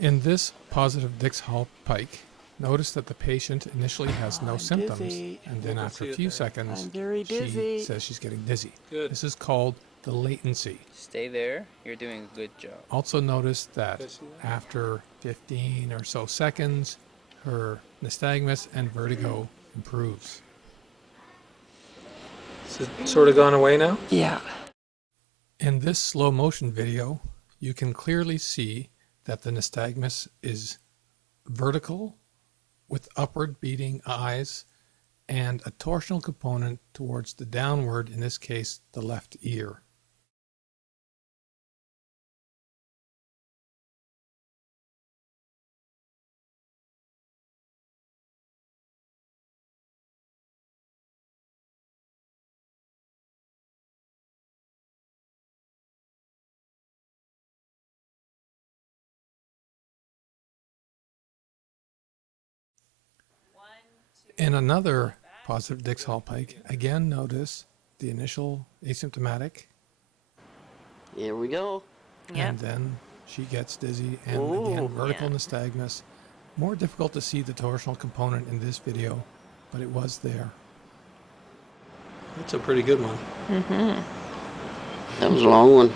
In this positive Dix-Hallpike, notice that the patient initially has no symptoms, dizzy. and then after a few seconds, I'm very dizzy. she says she's getting dizzy. Good. This is called the latency. Stay there. You're doing a good job. Also notice that after 15 or so seconds, her nystagmus and vertigo improves. Is it sort of gone away now? Yeah. In this slow motion video, you can clearly see that the nystagmus is vertical with upward beating eyes and a torsional component towards the downward, in this case, the left ear. In another positive Dix-Hallpike, again notice the initial asymptomatic, Here we go. and then she gets dizzy, and Ooh, again vertical yeah. nystagmus. More difficult to see the torsional component in this video, but it was there. That's a pretty good one. That was a long one.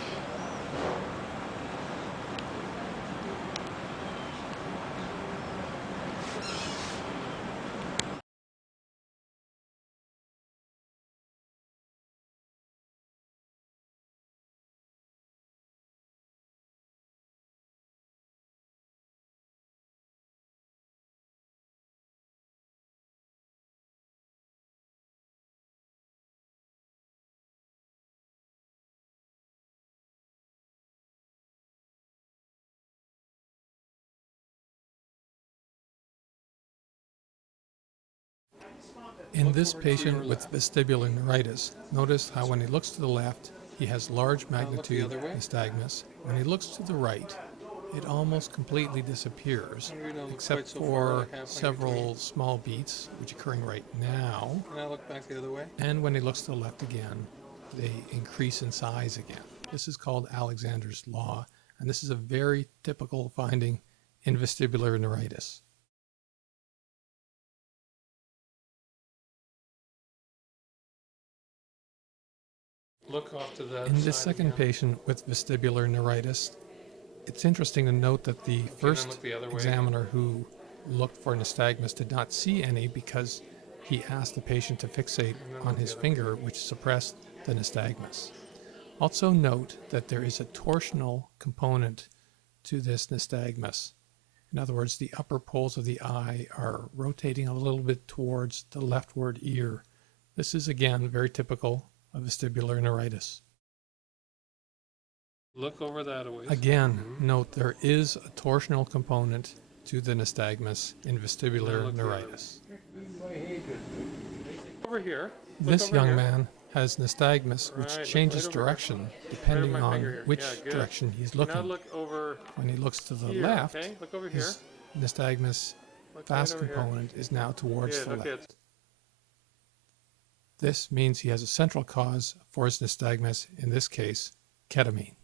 In this patient with vestibular neuritis, notice how when he looks to the left, he has large magnitude other way. nystagmus. When he looks to the right, it almost completely disappears, You're not except quite so far, for like halfway several between. small beats, which are occurring right now. Can I look back the other way? And when he looks to the left again, they increase in size again. This is called Alexander's law, and this is a very typical finding in vestibular neuritis. Look off to that In this side second again. patient with vestibular neuritis, it's interesting to note that the first look the other way. examiner who looked for nystagmus did not see any because he asked the patient to fixate on his finger, which suppressed the nystagmus. Also note that there is a torsional component to this nystagmus. In other words, the upper poles of the eye are rotating a little bit towards the leftward ear. This is again very typical of vestibular neuritis. Look over that way. Again, note there is a torsional component to the nystagmus in Now vestibular look the other neuritis. Over here. Look This over young here. man has nystagmus, which Right, look changes right over direction depending my on finger here. which Yeah, good. direction he's Now looking. look over When he looks to the here. left, Okay, look over here. his nystagmus Look fast right over here. component is now towards Good, the okay. left. This means he has a central cause for his nystagmus, in this case, ketamine.